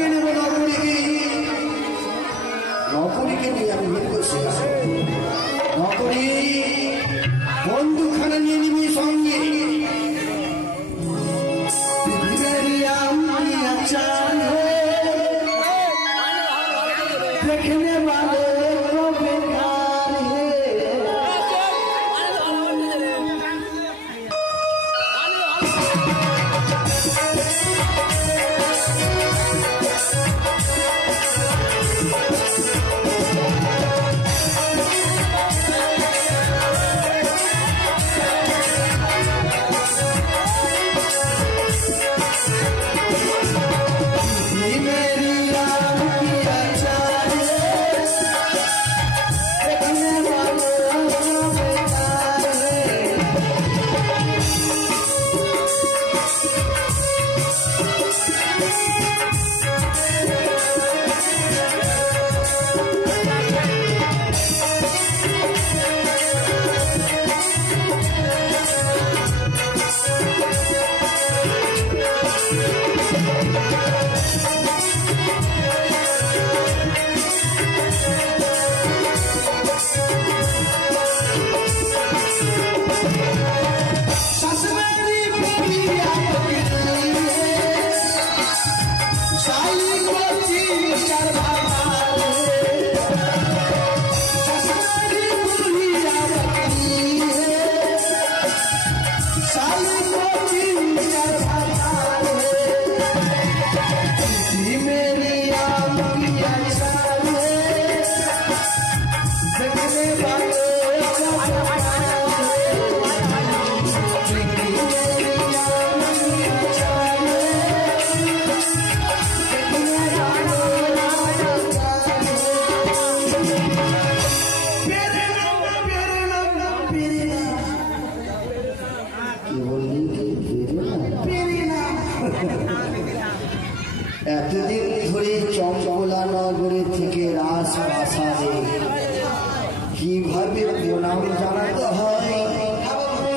সঙ্গে নেব নগরীকে, নগরীকে নিয়ে আমি বলছি নগরী বন্দুকখানা নিয়ে নিবি সঙ্গে। দেখনে ভালো এতদিন ধরে চম্পলা নগরী থেকে রাজপ্রাসাদে কিভাবে প্রণাম জানাতে হয়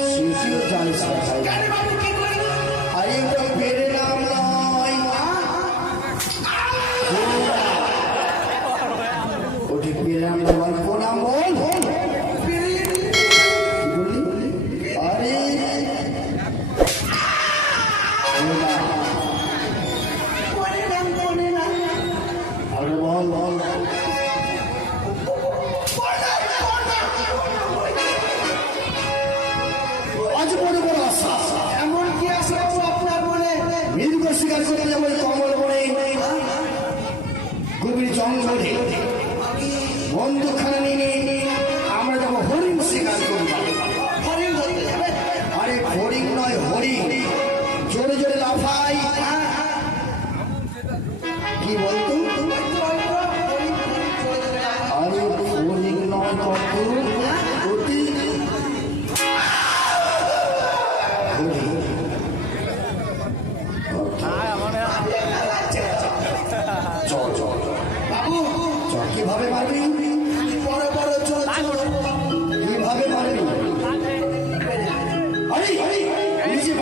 সেটিও জানিস না। আরে ওটা পেরে নাম নয়, ওটি পেরে নাম নয়, প্রণাম বল। আরে এমন কি আছে আপনার মনে? মৃগ শিকার করে যাবো কমল বনে, গভীর জঙ্গলে বন্দুকখানা নিয়ে আমরা যাবো হরিণ শিকার করবো। আরে হরিণ নয়, হরিণ জোরে জোরে লাফাই। কি বলতো? আরে হরিণ নয়, কত কিভাবে মারবি? বড় বড় কিভাবে মারবি? নিজে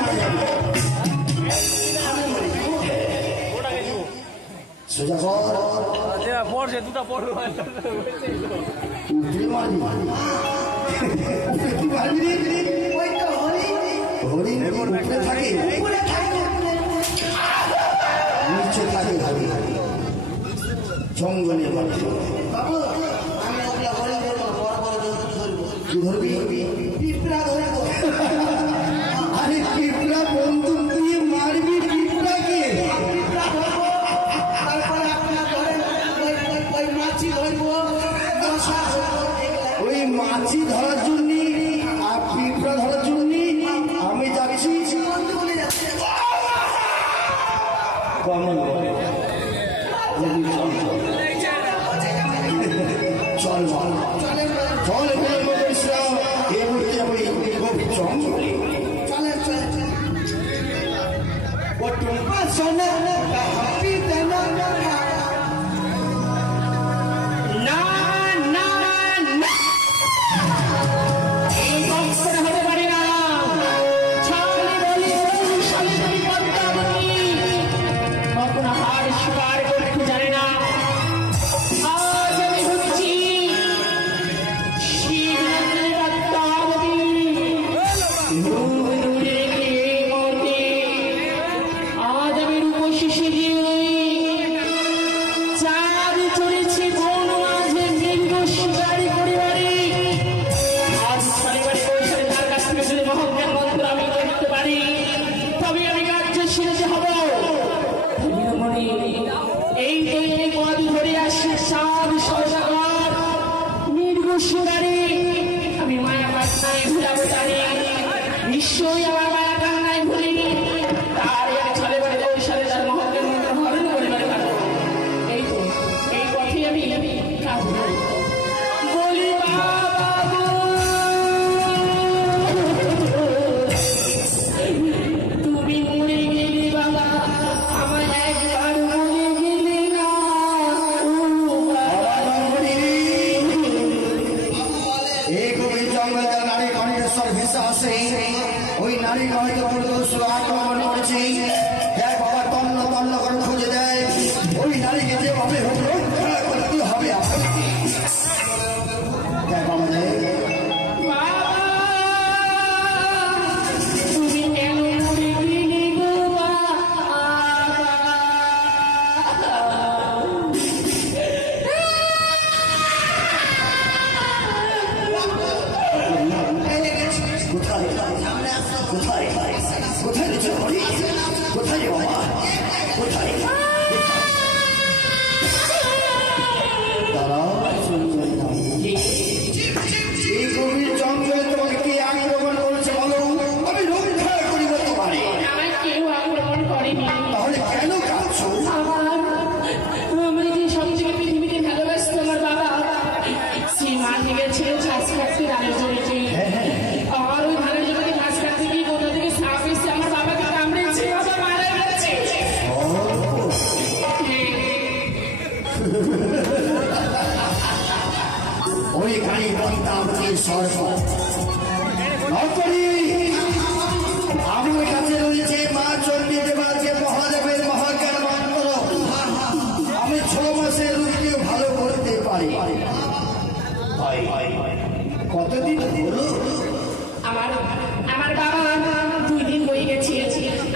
সোজা পড়ছে দুটা পড়লো হরিণ থাকে নিচে থাকে জঙ্গলে। বাবু আমি কি ধরবি? পিঁপড়া ধরবো। আরে পিঁপড়া বন্দুক দিয়ে মারবি পিঁপড়াকে? তারপরে আপনার ধরেন ওই মাছি ধরবো। ওই মাছি ধরার জন্য আর পিঁপড়া ধরার জন্য আমি যাচ্ছি কমল চল চল চল শিকার ওইখানে বলতাম কি সর্ব নকরি। আমার কাছে রয়েছে মা চণ্ডী দেবাকে মহাদেবের মহাজ্ঞান মন্ত্র। আমি 6 মাসের রুগীকে ভালো করতে পারি। কতদিন হলো? আমার বাবা 2 দিন হয়ে গেছে।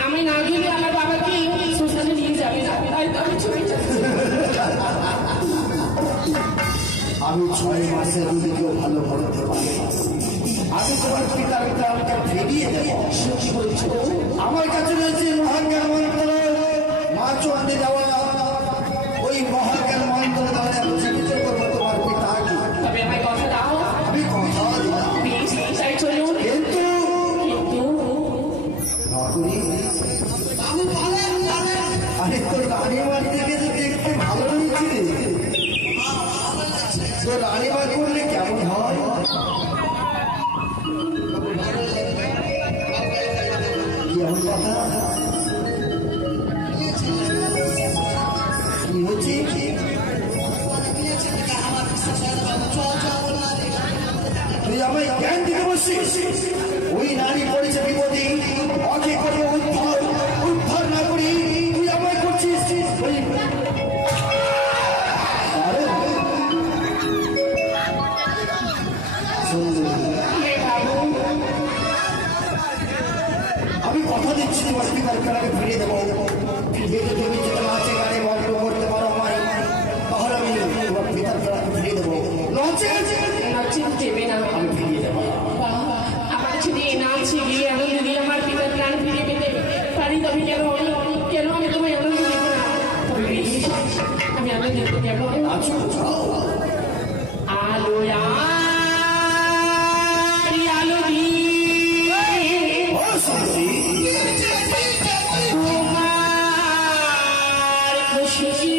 আমি না গেলে আমার বাবাকে শ্মশানে নিয়ে যাবে না, তাই তো আমি চলে যাচ্ছি। আমি 6 মাসের রুগীকেও ভালো করতে পারি। আমি তোমার পিতার প্রাণটা ফিরিয়ে দেব। কি বলছো? আমার কাছে রয়েছে মহাজ্ঞান মন্ত্র। মা চণ্ডী দেওয়া ওই মহাজ্ঞান মন্ত্র দ্বারা আমি জীবিত করবো তোমার পিতাকে। তবে আমায় কথা দাও। আমি কথা দিলাম, তাই চলুন। কিন্তু আরে তোর রানীমার দিকে তো দেখতে ভালো লাগছে। তোর রানীমা করলে কেমন হয়? কেমন কথা কি হচ্ছে? তুই আমায় জ্ঞান দিতে বসছিস? ওই নারী পড়েছে বিপদে, ওকে করে উদ্ধার না করি তুই আমায় করছিস ওই। আমি কথা দিচ্ছি তোমার পিতার প্রাণকে ফিরিয়ে দেবো। যেহেতু তুমি যেটা নাচে গানে মগ্ন করতে পারো আমায়, তাহলে আমি তোমার পিতার প্রাণকে ফিরিয়ে দেবো। নাচে দেবে না, আমি ফিরিয়ে দেবো। আমার ছেলে নাচে গিয়ে আনন্দ দিয়ে আমার পিতার প্রাণ ফিরে পেতে পারি, তবে কেন আমি তোমায় আনন্দ দেবো না? আমি আনন্দ দেবো কেমন? আলো আলো তোমার খুশি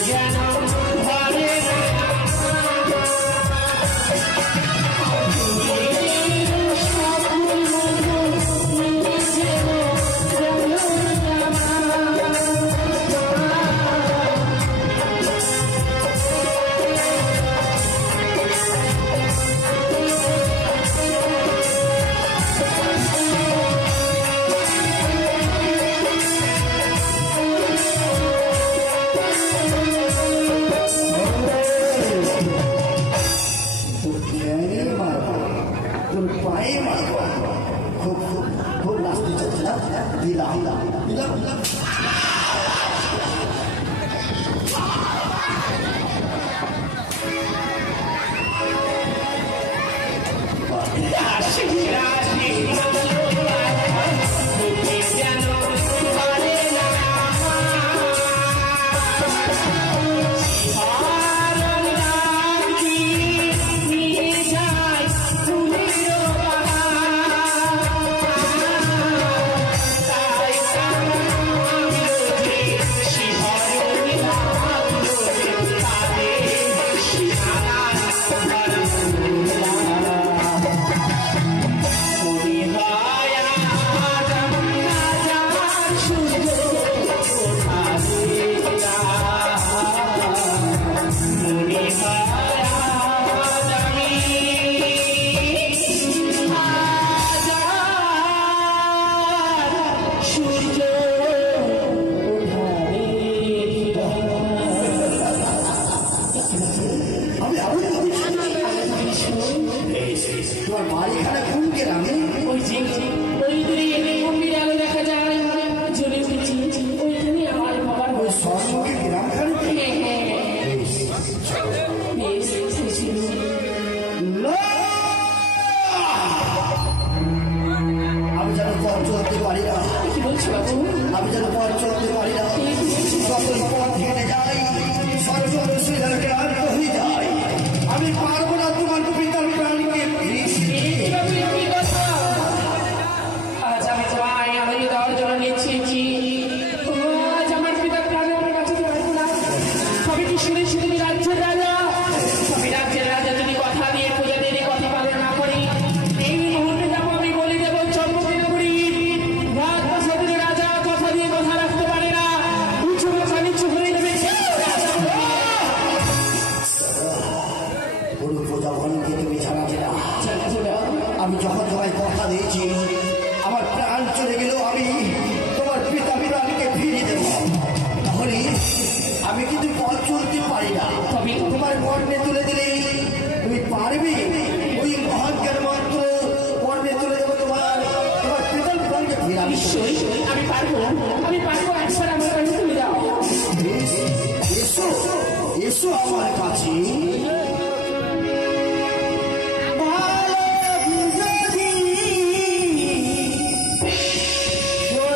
ভালো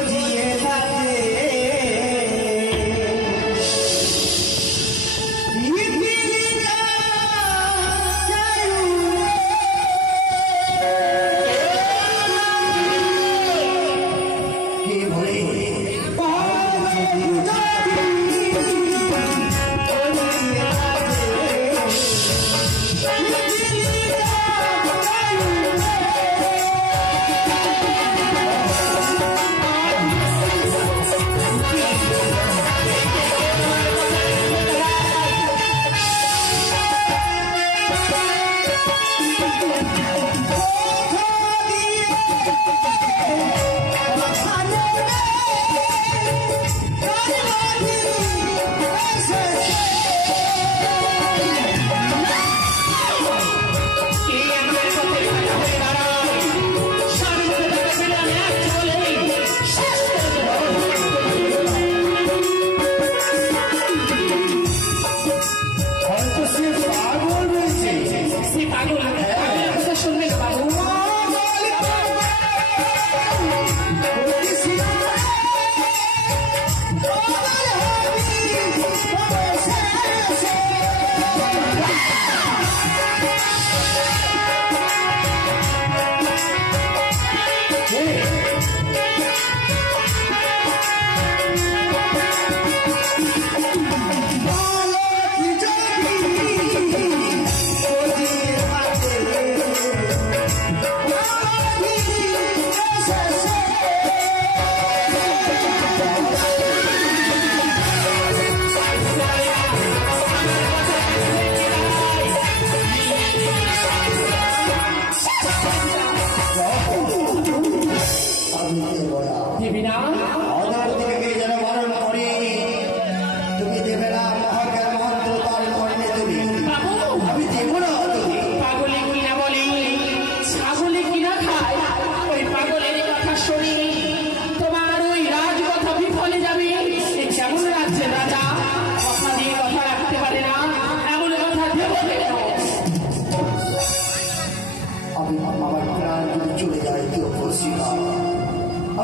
যদি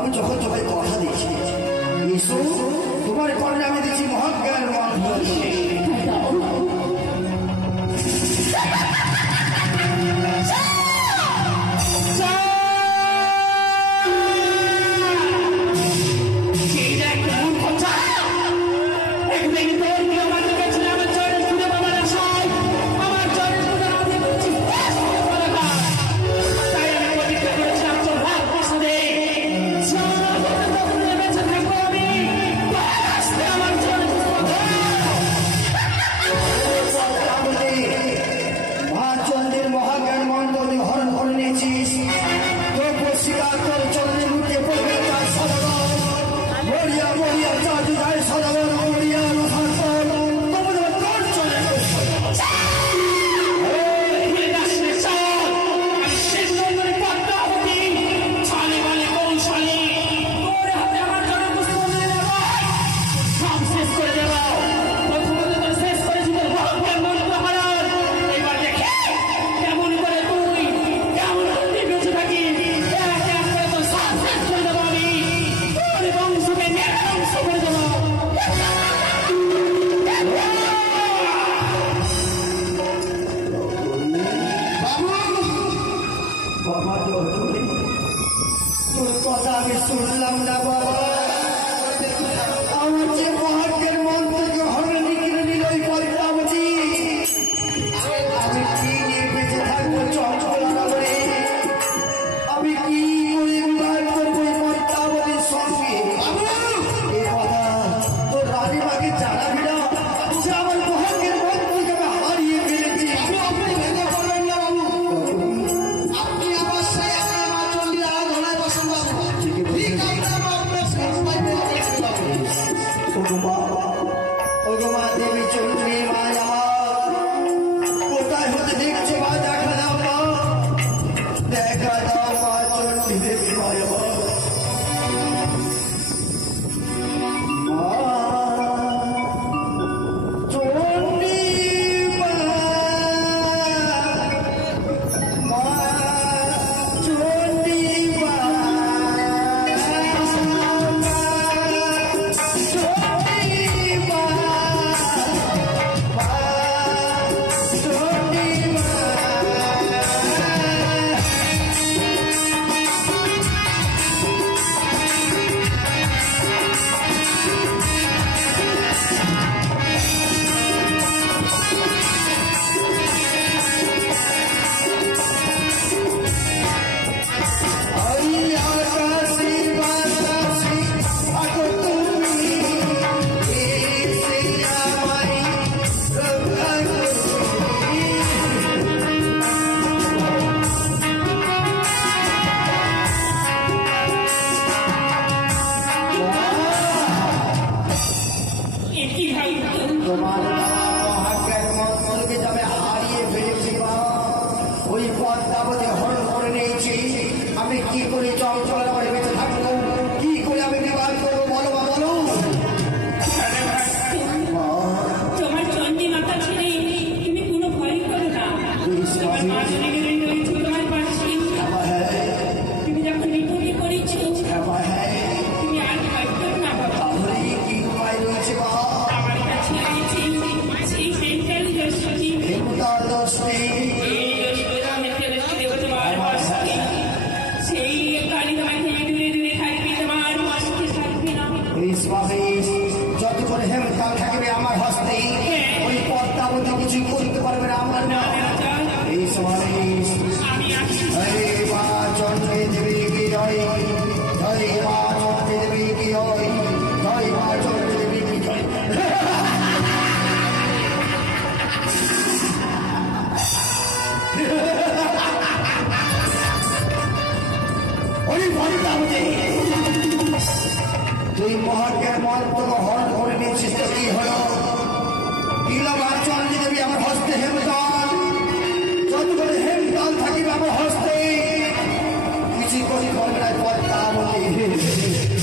আমি যখন তোমায় কথা দিচ্ছি এসো তোমার কর্ণে আমি দিচ্ছি মহাজ্ঞান কথা আমি শুনলাম না বাবা আমার যে মহাজ্ঞের মন থেকে হরণি কিনে নিল ওই পদ্মাবতী আমি কি নিয়ে বেঁচে থাকবো চঞ্চল নগরে আমি কি করে বিবাহ করবো ওই পদ্মাবতীর সঙ্গে এ কথা তোর রানীমাকে জানাবি না যে আমার মহাজ্ঞের মন থেকে আমি হারিয়ে ফেলেছি আপনি ভেঙে পড়বেন না বাবু আপনি আমার সেই মা চণ্ডীর আরাধনায় বসেন বাবু ঠিক আপনার আপনার মা দেবী চন্দ্রী মা কোথায় হতে দেখছে মা দেখা দাও মা দেখা দাও মা চন্দ্রী দেবী মা আমি কি করে চঞ্চল করে বেঁচে থাকবো কি করে আমি বিবাহ করবো বলো বা বলো তোমার চণ্ডী মাতা ছেড়ে তুমি কোনো ভয় করো না তোমার মা চলে গেলে রয়েছে তোমার পাশে তুমি যখন রিপোর্টে করেছো তুমি আর ভয় করো না বাবা তাহলে কি উপায় রয়েছে বা আমার কাছে রয়েছে সেই সেন্ট্রাল দর্শনী দেবতার দর্শনী যতক্ষণ হেমকাল থাকবে আমার হস্তে ওই পদ্মাবতী কিছু করতে পারবে না আমার না এই সময় মা চন্দ্রী দেবী কি জয় জয় মা চন্দ্রী দেবী কি জয় জয় মা চন্দ্রী দেবী কি জয় ওই পদ্মাবতী তুই মহাজ্ঞের মন তোকে হরণ করে নিয়েছিস তো কি হলো মা চন্দ্রী দেবী আমার হস্তে হেমকাল যতক্ষণ হেমকাল থাকিবে আমার হস্তে কিছু করি করবে না পদ্মাবতী